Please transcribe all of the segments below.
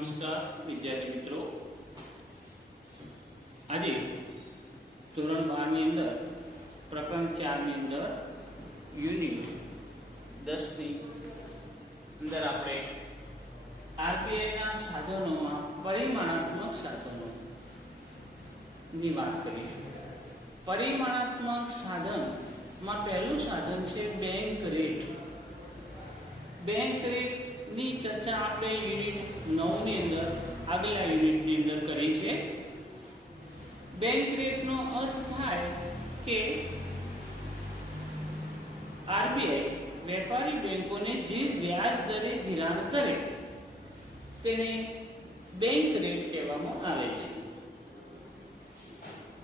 નમસ્કાર વિદ્યાર્થી મિત્રો, આજે ધોરણ 12 ની અંદર પ્રકરણ 4 ની અંદર યુનિટ 10 ની અંદર આપણે આરબીઆઈ ના સાધનોમાં પરિમાણાત્મક સાધનો ની વાત કરીશું। પરિમાણાત્મક સાધનમાં પહેલું સાધન છે બેંક રેટ। બેંક રેટ ની ચર્ચા આપણે યુનિટ 9 ની અંદર આગલા યુનિટ ની અંદર કરી છે। બેંક રેટ નો અર્થ થાય કે આરબીઆઈ વેપારી બેંકોને જે વ્યાજ દરે ધિરાણ કરે તેને બેંક રેટ કહેવામાં આવે છે।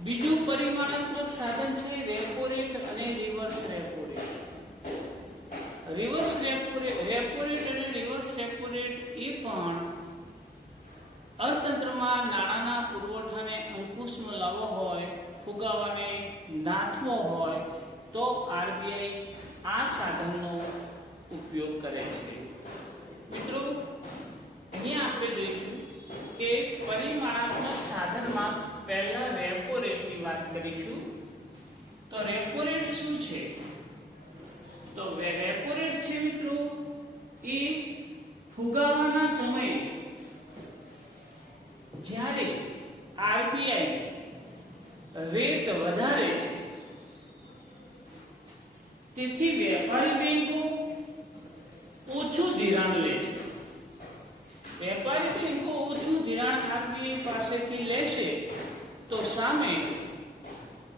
બીજું પરિમાણાત્મક સાધન છે રેપો રેટ અને reverse repo rate. Reverse repo rate અને રિવર્સ રેપો રેટ એ પણ અર્થતંત્રમાં નાણાંના પુરવઠાને અંકુશમાં લાવવો હોય, ફુગાવાને નાથવો હોય તો આરબીઆઈ આ સાધનનો ઉપયોગ કરે છે। મિત્રો, અહીંયા આપણે જોઈશું કે પરિમાણાત્મક સાધનમાં પહેલા રેપો રેટની વાત કરીશું। તો રેપો રેટ શું છે? તો રેપો રેટ છે મિત્રો એ ફુગાવાના સમયે જ્યારે આરબીઆઈ રેટ વધારે છે તેથી વેપારી બેંકો ઓછું ધિરાણ લે છે। વેપારી બેંકો ઓછું ધિરાણ આરબીઆઈ પાસેથી લેશે તો સામે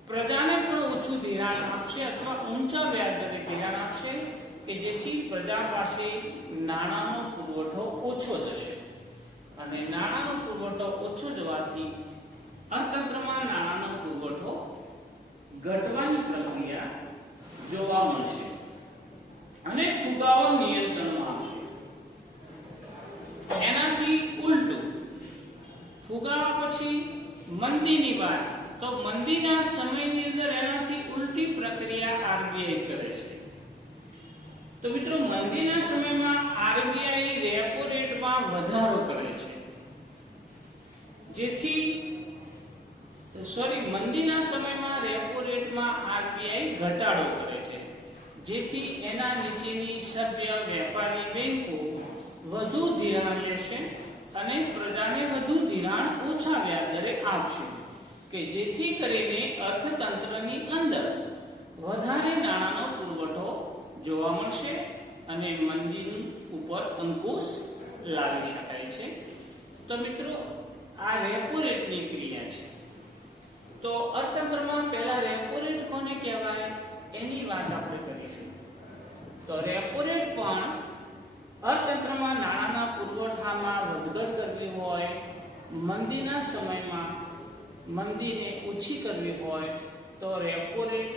પ્રજાને પણ ઓછું ધિરાણ આપશે અથવા ઊંચા વ્યાજ દરે ધિરાણ આપશે કે જેથી પ્રજા પાસે નાણાંનો પુરવઠો ઓછો થશે અને નાણાંનો પુરવઠો ઓછો જવાથી અર્થતંત્રમાં નાણાંનો પુરવઠો ઘટવાની પ્રક્રિયા જોવા મળશે અને ફુગાવો નિયંત્રણમાં આવશે। એનાથી ઉલટું ફુગાવા પછી મંદીની વાત, તો મંદીના સમયની અંદર એનાથી ઉલટી પ્રક્રિયા આરબીઆઈ કરે છે। તો મિત્રો, મંદીના સમયમાં આરબીઆઈ રેપો રેટમાં વધારો કરે છે જેથી મંદીના સમયમાં રેપો રેટમાં આરબીઆઈ ઘટાડો કરે છે જેથી એના નીચેની સભ્ય વેપારી બેંકો વધુ ધિરાણ લેશે અને પ્રજાને વધુ ધિરાણ ઓછા વ્યાજ દરે આપશે કે જેથી કરીને અર્થતંત્રની અંદર વધારે નાણાંનો પુરવઠો જોવા મળશે અને મંદી ઉપર અંકુશ લાવી શકાય છે। તો મિત્રો, આ રેપો રેટની ક્રિયા છે। તો અર્થતંત્રમાં પહેલા રેપો રેટ કોને કહેવાય એની વાત આપણે કરીશું। તો રેપો રેટ પણ અર્થતંત્રમાં નાણાંના પુરવઠામાં વધઘટ કરવી હોય, મંદીના સમયમાં મંદીને ઓછી કરવી હોય તો રેપો રેટ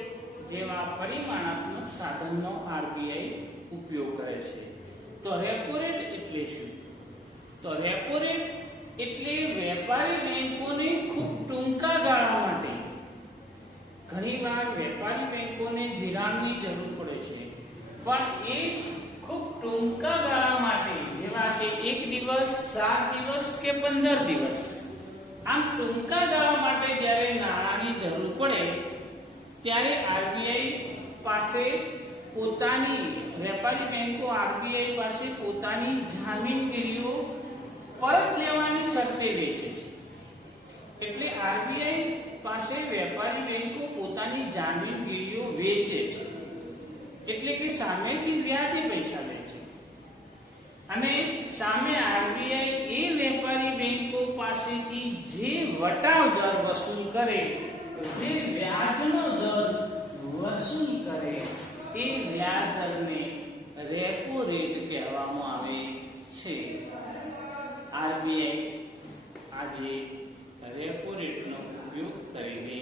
જેવા પરિમાણાત્મક સાધનનો આરબીઆઈ ઉપયોગ કરે છે। તો રેપો રેટ એટલે શું? તો રેપો રેટ એટલે વેપારી બેંકોને ખૂબ ટૂંકા ગાળા માટે, ઘણીવાર વેપારી બેંકોને ધિરાણની જરૂર પડે છે પણ એ ખૂબ ટૂંકા ગાળા માટે, જેવા કે 1 દિવસ, 7 દિવસ કે 15 દિવસ, આમ ટૂંકા ગાળા માટે જ્યારે નાણાંની જરૂર પડે ત્યારે આરબીઆઈ પાસે પોતાની વેપારી બેંકો આરબીઆઈ પાસે પોતાની જામીનગીરીઓ પરત લેવાની શરતે વેચે છે। એટલે આરબીઆઈ પાસે વેપારી બેંકો પોતાની જામીનગીરીઓ વેચે છે એટલે કે સામેથી વ્યાજે પૈસા લે છે અને સામે આરબીઆઈ એ વેપારી બેંકો પાસેથી જે વટાવ દર વસૂલ કરે, જે વ્યાજનો દર વસૂલ કરે એ વ્યાજ દરને રેપો રેટ કહેવામાં આવે છે। આરબીઆઈ આજે રેપો રેટનો ઉપયોગ કરીને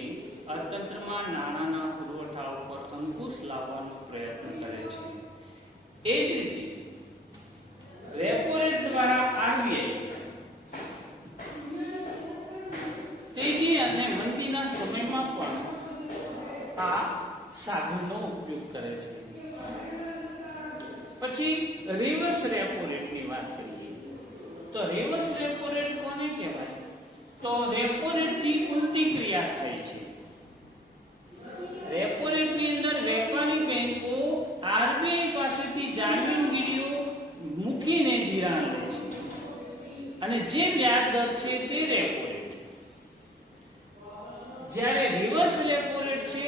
અર્થતંત્રમાં નાણાંના પુરવઠા ઉપર અંકુશ લાવવાનો પ્રયત્ન કરે છે। એ જ રીતે રેપો રેટ દ્વારા આરબીઆઈ તેજી અને મંદીના સમયમાં પણ આ સાધનનો ઉપયોગ કરે છે। પછી રિવર્સ રેપો રેટની વાત કરીએ તો રિવર્સ રેપો તો રેપો રેટ થી ઉલટી ક્રિયા થાય છે. રેપો રેટ ની અંદર વેપારી બેંકો આરબીઆઈ પાસેથી જામીનગીરીઓ મૂકીને ધિરાણ લે છે અને જે વ્યાજ દર છે તે રેપો રેટ. જ્યારે રિવર્સ રેપો રેટ છે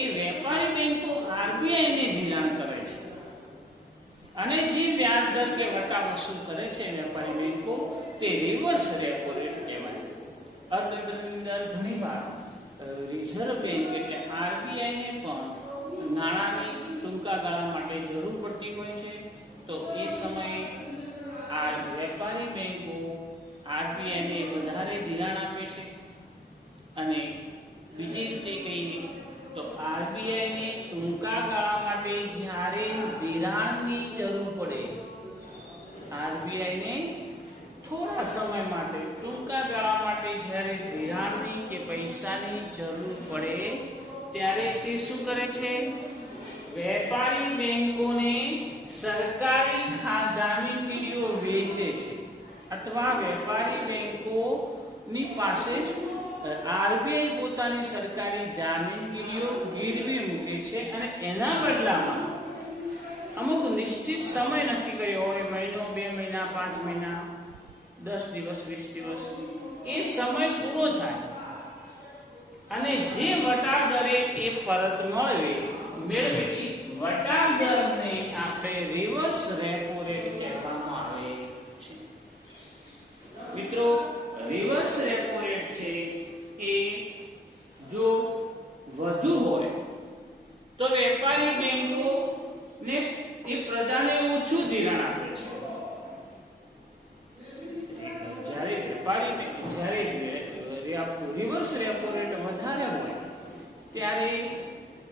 એ વેપારી બેંકો આરબીઆઈ ને ધિરાણ કરે છે અને જે વ્યાજ દર કે વટા વસૂલ કરે છે વેપારી બેંકો તે રિવર્સ રેપો રેટ કહેવાય. અર્થતંત્રની અંદર ઘણીવાર રિઝર્વ બેંક એટલે આરબીઆઈ ને પણ નાણાંની ટૂંકા ગાળા માટે જરૂર પડતી હોય છે. તો એ સમયે આ વેપારી બેંકો આરબીઆઈ ને વધારે ધિરાણ આપે છે અને બીજી રીતે કહીએ તો આરબીઆઈ ને ટૂંકા ગાળા માટે જ્યારે ધિરાણની જરૂર પડે, આરબીઆઈ ને થોડા સમય માટે ટૂંકા ગાળા માટે જ્યારે ધિરાણની કે પૈસાની જરૂર પડે ત્યારે તે શું કરે છે? વેપારી બેંકોને સરકારી જામીનગીરીઓ વેચે છે અથવા વેપારી બેંકોની પાસે આરબીઆઈ પોતાની સરકારી જામીનગીરીઓ ગીરવે મૂકે છે અને એના બદલામાં અમુક નિશ્ચિત સમય નક્કી કર્યો હોય, મહિનો, 2 મહિના, 5 મહિના, 10 દિવસ, 20 દિવસ, એ સમય પૂરો થાય અને જે વટા દરે એ પરત મેળવે વટા દરને આપણે રિવર્સ રેપો રેટ કહેવામાં આવે છે. મિત્રો, રિવર્સ રેપો રેટ છે એ જો વધુ હોય તો વેપારી બેંકો ને એ પ્રજાને ઓછું ધિરાણ આપે છે. જ્યારે રિવર્સ રેપો રેટ વધારે હોય ત્યારે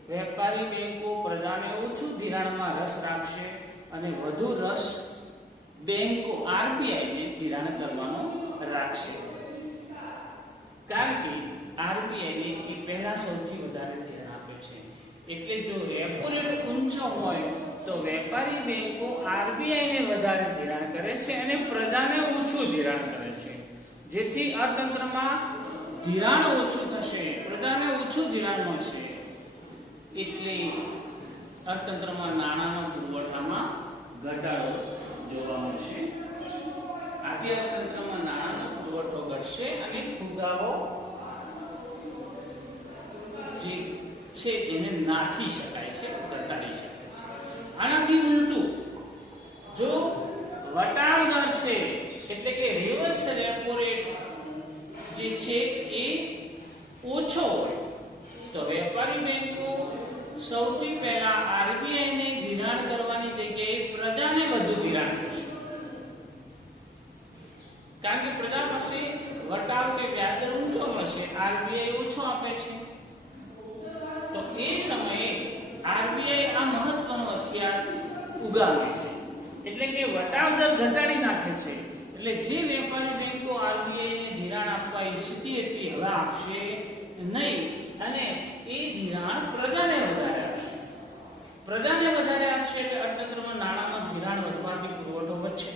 વેપારી બેંકો પ્રજાને ઓછું ધિરાણમાં રસ રાખશે અને વધુ રસ બેંકો આરબીઆઈ ને ધિરાણ કરવાનો રાખશે. કારણ કે આરબીઆઈ ને એ પહેલા સૌથી વધારે ધિરાણ આપે છે. એટલે જો રેપો રેટ ઊંચો હોય તો વેપારી બેંકો આરબીઆઈ ને વધારે ધિરાણ કરે છે અને પ્રજાને ઓછું ધિરાણ કરે છે, જેથી અર્થતંત્રમાં ધિરાણ ઓછું થશે, પ્રજાને ઓછું ધિરાણ મળશે. એટલે અર્થતંત્રમાં નાણાંના પુરવઠામાં ઘટાડો જોવા મળશે. આથી અર્થતંત્રમાં નાણાંનો પુરવઠો ઘટશે અને ફુગાવો જે છે એને નાથી શકાય છે, ઘટાડી શકાય છે. આનાથી ઉલટું જો વટાણ દર છે એટલે કે રિવર્સ રેપો રેટ જે છે એ ઓછો હોય તો વેપારી બેંકો સૌથી પહેલા આરબીઆઈ ને ધિરાણ કરવાની જગ્યાએ પ્રજાને વધુ ધિરાણ કરશે. કારણ કે પ્રજા પાસે વટાવ કે વ્યાજ દર ઊંચો મળશે, આરબીઆઈ ઓછો આપે છે. તો એ સમયે આરબીઆઈ આ મહત્વનો હથિયાર ઉગામે છે, એટલે કે વટાવ દર ઘટાડી નાખે છે. એટલે જે વેપારી બેંકો આરબીઆઈ ને ધિરાણ આપવા ઈચ્છતી હતી હવે આપશે નહીં અને એ ધિરાણ પ્રજાને વધારે આપશે. પ્રજાને વધારે આપશે એટલે અર્થતંત્રમાં નાણાંમાં ધિરાણ વધવાથી પુરવઠો વધશે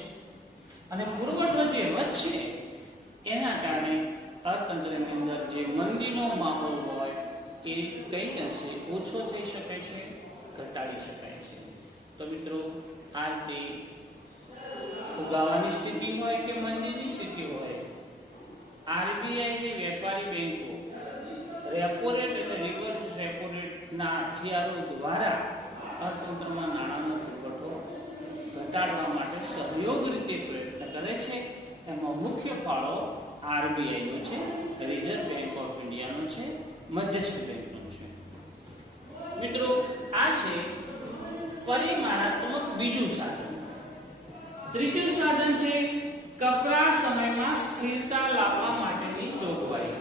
અને પુરવઠો જે વધશે એના કારણે અર્થતંત્રની અંદર જે મંદીનો માહોલ હોય એ કઈ અંશે ઓછો થઈ શકે છે, ઘટાડી શકાય છે. તો મિત્રો, આ તે ફુગાવાની સ્થિતિ હોય કે મંદીની સ્થિતિ હોય, આરબીઆઈ ને વેપારી બેંકો રેપો રેટ અને રિવર્સ રેપો રેટના હથિયારો દ્વારા અર્થતંત્રમાં નાણાંનો પુરવઠો ઘટાડવા માટે સહયોગ રીતે પ્રયત્ન કરે છે. એમાં મુખ્ય ફાળો આરબીઆઈ નો છે, રિઝર્વ બેંક ઓફ ઇન્ડિયાનો છે, મધ્યસ્થ બેંકનો છે. મિત્રો, આ છે પરિમાણાત્મક બીજું સાધન. ત્રીજું સાધન છે કપરા સમયમાં સ્થિરતા લાવવા માટેની જોગવાઈ.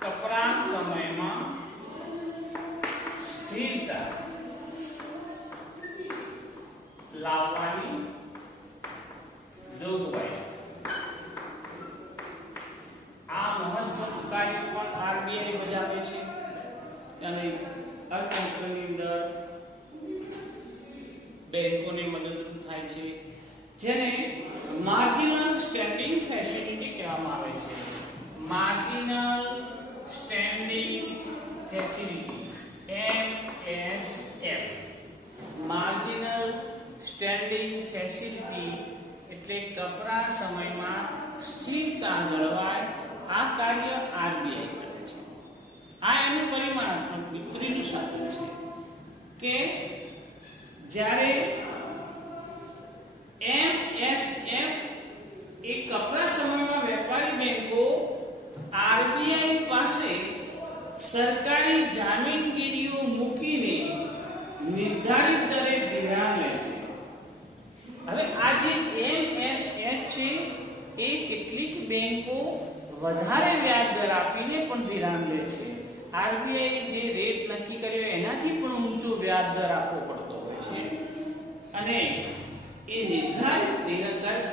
કપરા સમયમાં સ્થિરતા લાવવાની જોગવાઈ. આ મહત્વનું જેને માર્જિનલ સ્ટેન્ડિંગ ફેસિલિટી કહેવામાં આવે છે. Marginal standing facility MSF. Marginal standing facility એટલે કપરા સમયમાં સ્થિરતા જળવાય આ કાર્ય આરબીઆઈ કરે છે. આ એનું પરિમાણાત્મક ત્રીજું સાધન છે કે જ્યારે MSF એ કપરા સમયમાં વેપારી બેંકો આરબીઆઈ પાસે સરકારી જામીનગીરીઓ મૂકીને નિર્ધારિત દરે ધિરાણ લે છે. હવે આ જે MSF છે એ કેટલીક બેંકો વધારે વ્યાજ દર આપીને પણ ધિરાણ લે છે. આરબીઆઈ જે રેટ નક્કી કર્યો એનાથી પણ ઊંચો વ્યાજ દર આપવો પડતો હોય છે અને એ નિર્ધારિત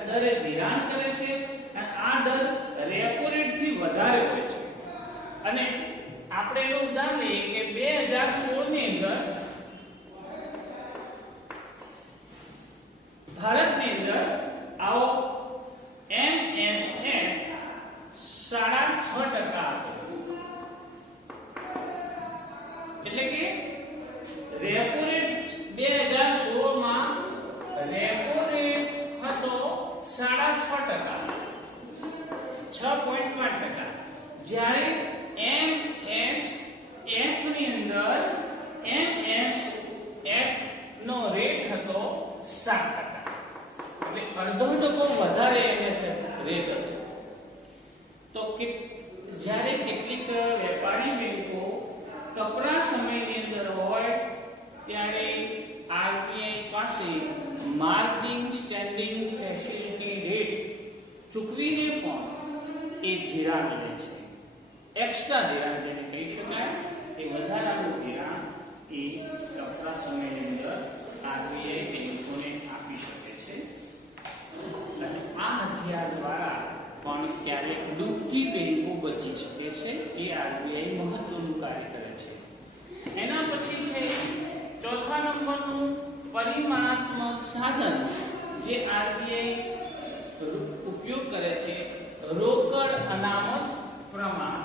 દરે ધિરાણ કરે છે અને આ દર રેપો રેટ થી વધારે હોય છે. અને આપણે એનું ઉદાહરણ લઈએ કે 2016 ની અંદર ભારતની અંદર આવો MSF 6.5% હતો. એટલે કે રેપો રેટ 2016 માં રેપો રેટ હતો 6.5%, 6.5%. જ્યારે MSF ની અંદર MSF નો રેટ હતો 7%. એટલે અડધો ટકો વધારે MSF રેટ હતો. તો કે જ્યારે કેટલીક વેપારી બેંકો કપરા સમયની અંદર હોય ત્યારે આરબીઆઈ પાસે માર્જિન સ્ટેન્ડિંગ ફેસિલિટી રેટ ચૂકવીને પણ એ ધિરાણ લે છે. એક્સ્ટ્રા ધિરાણ જેને કહી શકાય એ વધારાનું ધિરાણ એ કપરા સમયની અંદર આરબીઆઈ બેંકોને આપી શકે છે. અને આ હથિયાર દ્વારા પણ ક્યારેક ડૂબતી બેંકો બચી શકે છે. એ આરબીઆઈ મહત્વનું કાર્ય કરે છે. એના પછી છે ચોથા નંબરનું પરિમાણાત્મક સાધન જે આરબીઆઈ ઉપયોગ કરે છે, રોકડ અનામત પ્રમાણ.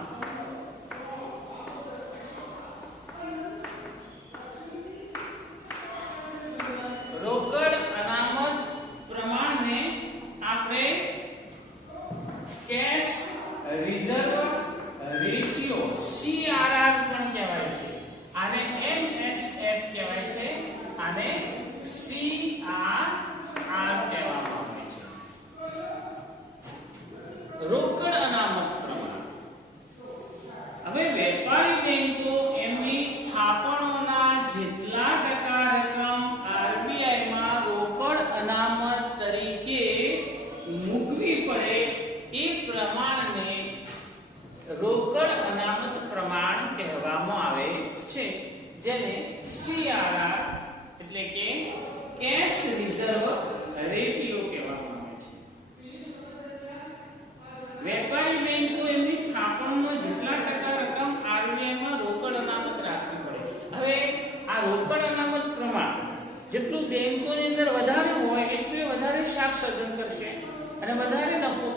રોકડ અનામત પ્રમાણને આપણે કેશ રિઝર્વ રેશિયો CRR પણ કહેવાય છે. આને MSF કહેવાય છે, આને CRR કહેવામાં આવે છે. રોકડ અનામત પ્રમાણ. હવે વેપારી બેંકો એમની થાપણોના જેટલા ટકા રકમ આરબીઆઈ માં રોકડ અનામત તરીકે મૂકવી પડે એ પ્રમાણને રોકડ અનામત પ્રમાણ કહેવામાં આવે છે, જેને CRR એટલે કે કેશ રિઝર્વ રેશિયો કહેવામાં આવે છે. વેપારી બેંકો એમની થાપણમાં જેટલા ટકા રકમ આરબીઆઈ માં રોકડ અનામત રાખવી પડે. હવે આ રોકડ અનામત પ્રમાણ જેટલું બેંકોની અંદર વધારે હોય એટલું વધારે શાખ સર્જન કરશે અને વધારે નફો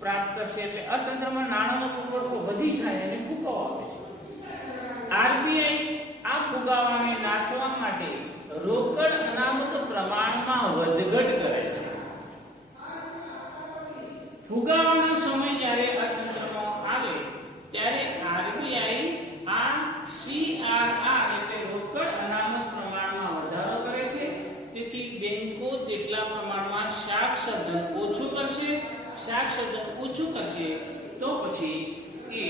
પ્રાપ્ત કરશે. એટલે અર્થતંત્રમાં નાણાંનો પુરવઠો વધી જાય અને ફૂગાવો આવે છે. આરબીઆઈ આ ફુગાવાને નાથવા માટે રોકડ અનામત પ્રમાણમાં વધઘટ કરે છે. ફુગાવાનો સમય જ્યારે અર્થતંત્રમાં આવે ત્યારે આરબીઆઈ આ CRR એટલે રોકડ અનામત પ્રમાણમાં વધારો કરે છે. તેથી બેંકો તેટલા પ્રમાણમાં શાખ સર્જન ઓછું કરશે. શાખ સર્જન ઓછું કરશે તો પછી એ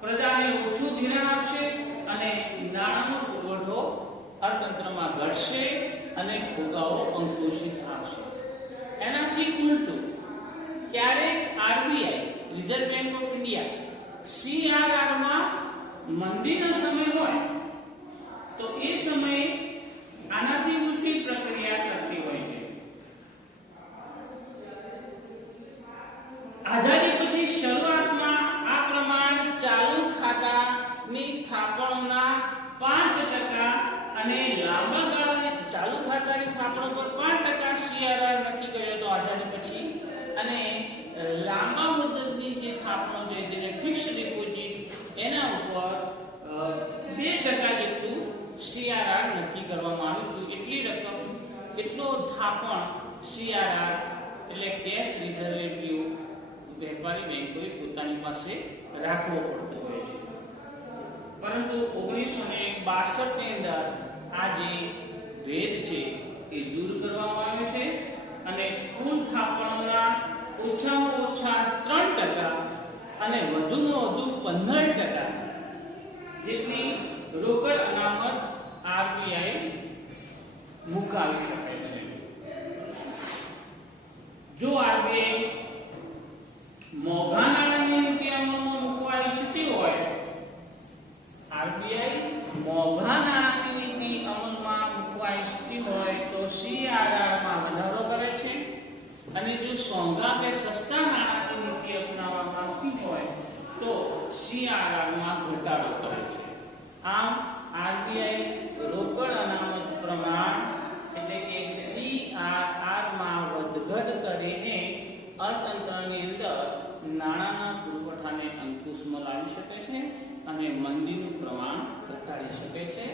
પ્રજાને ઓછું ધિરાણ આપશે અને નાણાંનો પુરવઠો અર્થતંત્રમાં ઘટશે અને ફુગાવો અંકુશિત આવશે. એનાથી ઉલટું ક્યારેક RBI reserve bank of India CRR માં મંદીનો સમય હોય તો એ સમયે આનાથી ઉલટી પ્રક્રિયા કરતી હોય છે. આઝાદી પછી શરૂઆતમાં આ પ્રમાણ ચાલુ ખાતાની થાપણોના 5% અને લાંબા ગાળાની ચાલુ ખાતાની થાપણો પર 5% CRR થાપણ સીઆરઆર એટલે કેશ રિઝર્વેટિવ વેપારી બેંકોએ પોતાની પાસે રાખવો પડતો હોય છે. પરંતુ 1962 ની અંદર આ જે ભેદ છે એ દૂર કરવામાં આવ્યો છે અને કુલ થાપણના ઓછામાં ઓછા 3% અને વધુમાં વધુ 15% જેટલી રોકડ અનામત આરબીઆઈ મુકાવી શકે છે. જો આરબીઆઈ મોંઘા નાણાંની નીતિ અમલમાં મૂકવા ઈચ્છતી હોય, આરબીઆઈ મોંઘા નાણાંની નીતિ અમલમાં મૂકવા ઈચ્છતી હોય તો સીઆરઆર માં વધારો કરે છે અને જો સોંગા કે સસ્તા નાણાંની નીતિ અપનાવવામાં આવતી હોય તો સીઆરઆર માં ઘટાડો કરે છે. આમ આરબીઆઈ રોકડ અનામત પ્રમાણ એટલે કે સીઆરઆર માં વધઘટ કરીને અર્થતંત્રની અંદર નાણાંના પુરવઠાને અંકુશમાં લાવી શકે છે અને મંદીનું પ્રમાણ ઘટાડી શકે છે.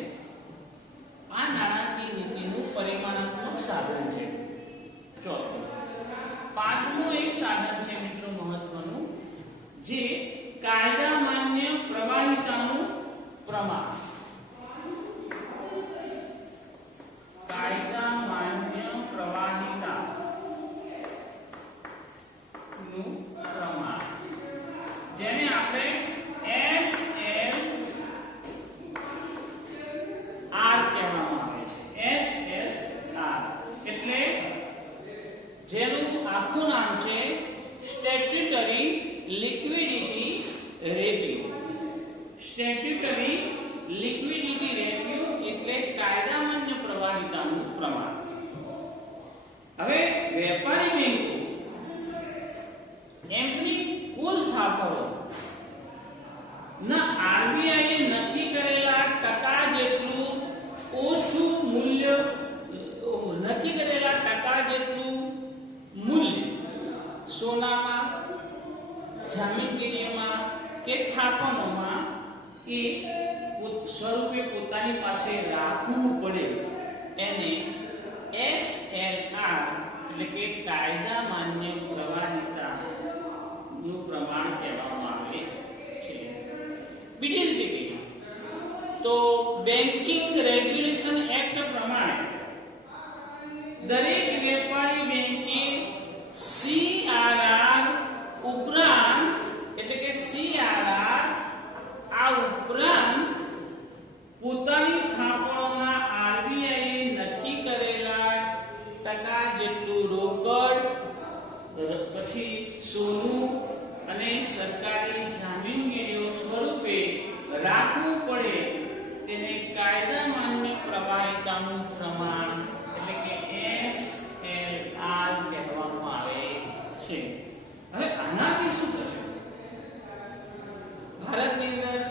આ નાણાકીય નીતિનું પરિમાણાત્મક સાધન છે. ચોથું, પાંચમું એક સાધન છે મિત્રો મહત્વનું, જે કાયદા માન્ય પ્રવાહિતાનું પ્રમાણ. કાયદા માન્ય પ્રવાહિતા નું પ્રમાણ, જેને આપણે SLR કહેવામાં આવે છે. SLR એટલે જેનું આખું નામ છે સ્ટેટ્યુટરી લિક્વિડિટી રેશિયો. સ્ટેટ્યુટરી લિક્વિડિટી રેશિયો એટલે કાયદામાન્ય પ્રવાહિતાનું પ્રમાણ. હવે વેપારી બેંકો એમની કુલ થાપણો ના આરબીઆઈ એ નક્કી કરેલા ટકા જેટલું ઓછું મૂલ્ય નક્કી કરેલા ટકા જેટલું મૂલ્ય સોનામાં, જામીનગીરીમાં કે થાપણોમાં એ સ્વરૂપે પોતાની પાસે રાખવું પડે એને SLR એટલે કે કાયદા માન્ય પ્રવાહિતા નું પ્રમાણ કહેવામાં આવે છે. બીજી રીતે કહીએ તો બેન્કિંગ રેગ્યુલેશન એક્ટ પ્રમાણે દરેક વેપારી બેંકે સીઆરઆર ઉપરાંત એટલે કે સીઆરઆર આ ઉપરાંત પોતાની થાપણોના આરબીઆઈ નક્કી કરેલા ટકા જેટલું રોકડ, પછી સોનું અને સરકારી જામીનગીરીઓ સ્વરૂપે રાખવું પડે તેને કાયદા માન્ય પ્રવાહિતાનું પ્રમાણ એટલે કે SLR કહેવામાં આવે છે. હવે આનાથી શું થશે? ભારતની અંદર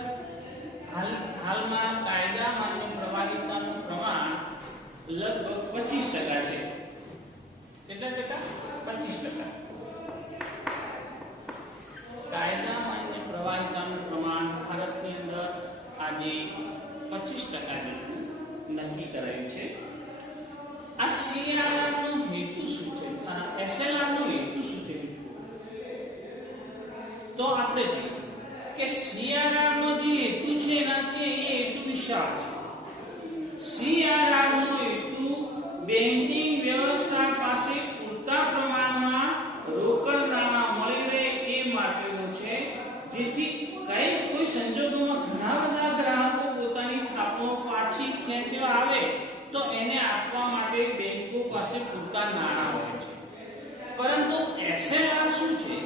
હાલમાં કાયદા માન્ય પ્રવાહિતાનું પ્રમાણ લગભગ 25% છે. કેટલા ટકા? 25%. કાયદા માન્ય પ્રવાહિતાનું પ્રમાણ ભારતની અંદર આજે 25% નક્કી કરાયું છે. આ સીઆરઆર નો હેતુ શું છે? આ SLR નો હેતુ શું છે? તો આપણે જોઈએ કે સીઆરઆર નો જે હેતુ છે એનાથી એ હેતુ વિશાળ છે. સીઆરઆર નો હેતુ બેન્કિંગ વ્યવસ્થા પાસે પૂરતા પ્રમાણમાં રોકડ નાણાં મળી રહે એ માટેનો છે, જેથી કોઈ સંજોગોમાં ઘણા બધા ગ્રાહકો પોતાની થાપણો પાછી ખેંચવા આવે તો એને આપવા માટે બેંકો પાસે પૂરતા નાણાં હોય છે. પરંતુ SLR શું છે?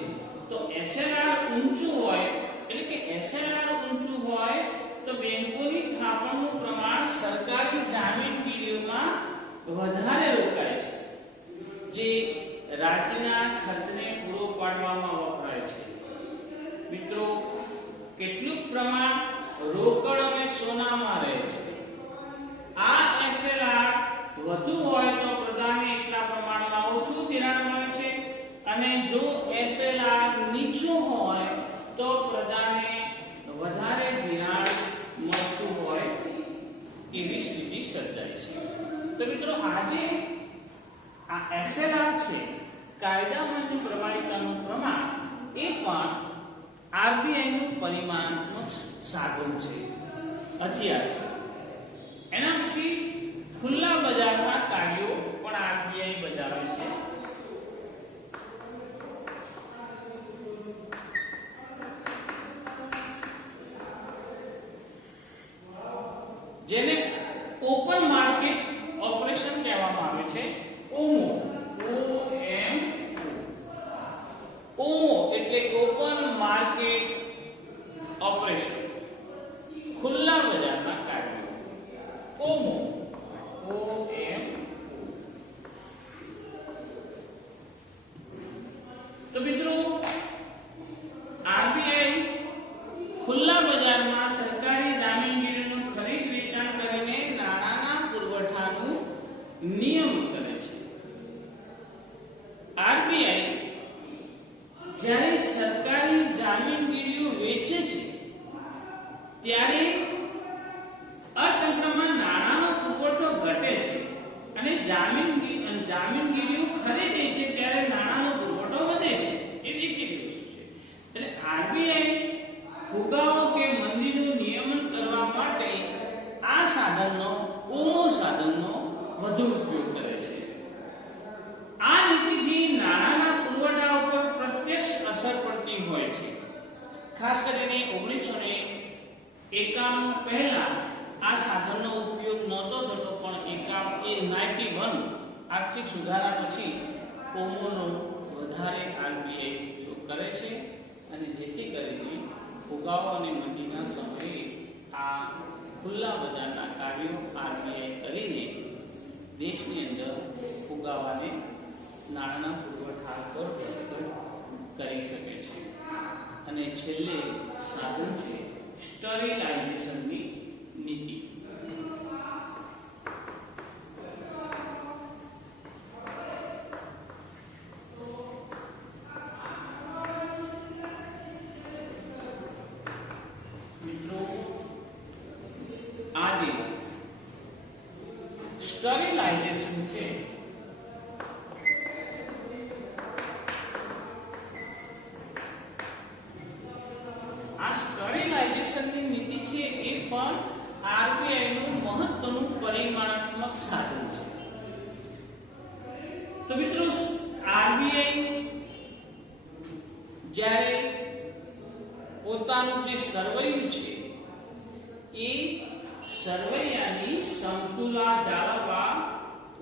તો SLR ઊંચું હોય એટલે કે SLR ઊંચું હોય તો બેંકોની થાપણનું પ્રમાણ સરકારી જામીનગીરીઓમાં વધારે રોકાય છે, જે રાજ્યના ખર્ચને પૂરો પાડવામાં વપરાય છે. મિત્રો, કેટલું પ્રમાણ રોકડ અને સોનામાં રહે છે? આ SLR વધુ હોય તો પ્રજાને એટલા પ્રમાણમાં ઓછું ધિરાણ મળે છે અને જો SLR નીચું હોય તો પ્રજાને વધારે ધિરાણ મળતું હોય એવી સ્થિતિ સર્જાય છે. તો મિત્રો, આજે આ SLR છે, કાયદામાન્ય પ્રમાણિકતાનું પ્રમાણ, એ પણ RBI નું પરિમાણાત્મક સાધન છે, હથિયાર છે. એના પછી ખુલ્લા બજારના કાર્યો પણ RBI બજાવે છે. જેને ઓપન માર્કેટ ઓપરેશન કહેવામાં આવે છે. ઓમો એટલે ઓપન માર્કેટ ઓપરેશન, ખુલ્લા બજારના કાર્યો. ઓમો તો મિત્રો RBI ખુલ્લા બજારમાં સરકારી જામીનગીરીનું ખરીદ વેચાણ કરીને નાણાંના પુરવઠાનું નિયમન કરે છે. RBI જ્યારે સરકારી જામીનગીરીઓ વેચે છે ત્યારે અર્થતંત્રમાં નાણાંનો પુરવઠો ઘટે છે અને જામીનગીરીઓ ખરીદે છે ત્યારે નાણાંનો પુરવઠો વધે છે. એ દેખીતી વસ્તુ છે. એટલે RBI ફુગાવો કે મંદીનું નિયમન કરવા માટે આ સાધનનો વધુ ઉપયોગ કરે છે. આ નીતિથી નાણાંના પુરવઠા ઉપર પ્રત્યક્ષ અસર પડતી હોય છે. ખાસ કરીને 1991 પહેલા આ સાધનનો ઉપયોગ નહોતો થતો, પણ 91 આર્થિક સુધારા પછી ઓમોનો વધારે RBI ઉપયોગ કરે છે અને જેથી કરીને ફુગાવો અને મંદીના સમયે આ ખુલ્લા બજારના કાર્યો RBI કરીને દેશની અંદર ફુગાવાને નાણાંના પુરવઠા પર કરી શકે છે. અને છેલ્લે સાધન છે સ્ટરીલાઇઝેશનની નીતિ. મિત્રો આજે સ્ટરીલાઇઝેશન છે સ્ટરીલાઇઝેશનની નીતિ છે એ પણ RBI નું મહત્વનું પરિમાણાત્મક સાધન છે. તો મિત્રો RBI જ્યારે પોતાનું જે સરવૈયું છે એ સરવૈયાની સમતુલા જાળવવા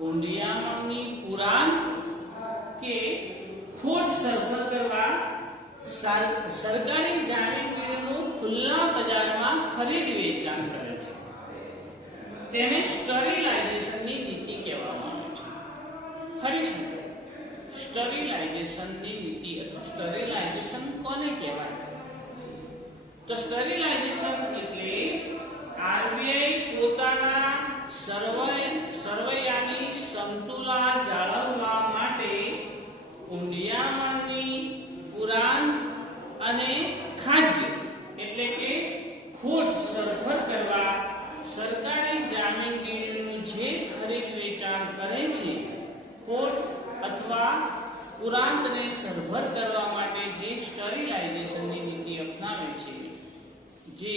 ઊંડિયામણની પુરાંત કે ખોટ સરભર કરવા સરકારી જામીનગીરીનું ખુલ્લા બજારમાં ખરીદ વેચાણ કરે છે. તેને સ્ટરીલાઇઝેશનની નીતિ કહેવામાં આવે છે. ફરી સ્ટરીલાઇઝેશનની નીતિ અથવા સ્ટરીલાઇઝેશન કોને કહેવાય? તો સ્ટરીલાઇઝેશન એટલે RBI પોતાના સરવૈયાની સમતુલા જાળવવા માટે ઊંડિયામણની પુરાંત અને ખાદ્ય એટલે કે ખોટ સરભર કરવા સરકારી જામીનગીરીનું જે ખરીદ વેચાણ કરે છે, ખોટ અથવા પુરાંતને સરભર કરવા માટે જે સ્ટરીલાઇઝેશનની નીતિ અપનાવે છે, જે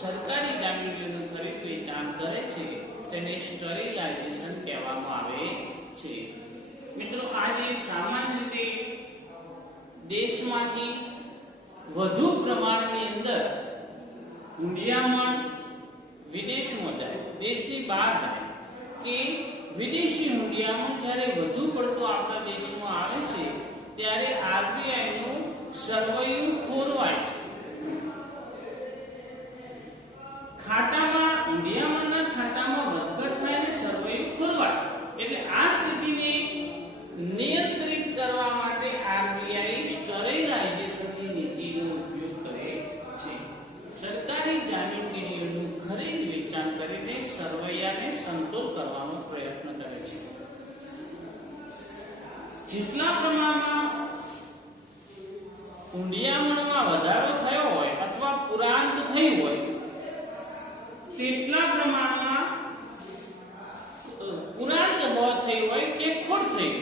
સરકારી જામીનગીરીનું ખરીદ વેચાણ કરે છે, તેને સ્ટરીલાઇઝેશન કહેવામાં આવે છે. મિત્રો આજે સામાન્ય રીતે દેશમાંથી વધુ પ્રમાણની અંદર ઊંડિયામણ વિદેશમાં જાય, દેશની બહાર જાય કે વિદેશી ઊંડિયામણ જ્યારે વધુ પડતો આપણા દેશમાં આવે છે ત્યારે RBI નું સરવૈયું ખોરવાય છે. ખાતામાં ઊંડિયામણના ખાતામાં વધઘટ થાય અને સરવૈયું ખોરવાય. એટલે આ સ્થિતિને નિયંત્રિત કરવા માટે RBI સ્ટરીલાઇઝેશનની નીતિનો ઉપયોગ કરે છે. સરકારી જામીનગીરીઓનું ખરીદ વેચાણ કરીને સરવૈયાને સંતોષ કરવાનો પ્રયત્ન કરે છે. જેટલા પ્રમાણમાં ઊંડિયામણમાં વધારો થયો હોય અથવા પુરાંત થયું હોય તેટલા પ્રમાણમાં પુરાંત થઈ હોય કે ખોટ થઈ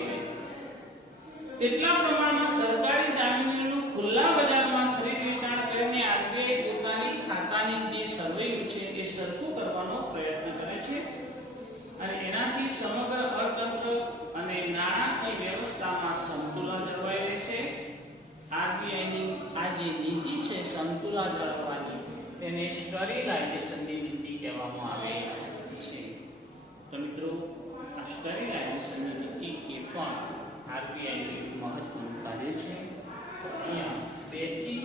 તેટલા પ્રમાણમાં સરકારી જામીનોનું ખુલ્લા બજારમાં ખરીદ વેચાણ કરીને આરબીઆઈ પોતાની ખાતાની જે સર્વેયું છે એ સરખું કરવાનો પ્રયત્ન કરે છે અને એનાથી સમગ્ર અર્થતંત્ર અને નાણાકીય વ્યવસ્થામાં સંતુલન જળવાઈ રહે છે. આરબીઆઈની આ જે નીતિ છે સંતુલન જાળવવાની તેને સ્ટરીલાઇઝેશનની નીતિ કહેવામાં આવે છે. તો મિત્રો આ સ્ટરીલાઇઝેશનની નીતિ એ પણ આરબીઆઈનું એક મહત્વનું કાર્ય છે. અહીંયા 2 થી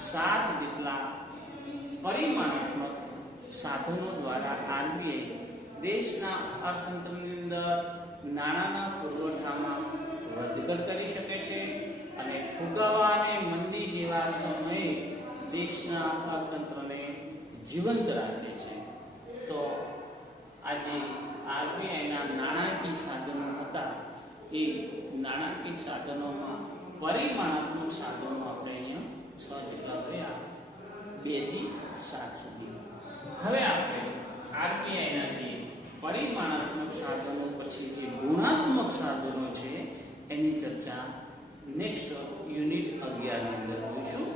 7 જેટલા પરિમાણાત્મક સાધનો દ્વારા આરબીઆઈ દેશના અર્થતંત્રની અંદર નાણાંના પુરવઠામાં વધઘટ કરી શકે છે અને ફુગાવા અને મંદી જેવા સમયે દેશના અર્થતંત્રને જીવંત રાખે છે. તો આજે આરબીઆઈના નાણાકીય સાધનો હતા એ નાણાકીય સાધનોમાં પરિમાણાત્મક સાધનો આપણે અહીંયા 6 જેટલા જોયા, 2 થી 7 સુધી. હવે આપણે આરબીઆઈના જે પરિમાણાત્મક સાધનો પછી જે ગુણાત્મક સાધનો છે એની ચર્ચા નેક્સ્ટ યુનિટ 11 ની અંદર જોઈશું.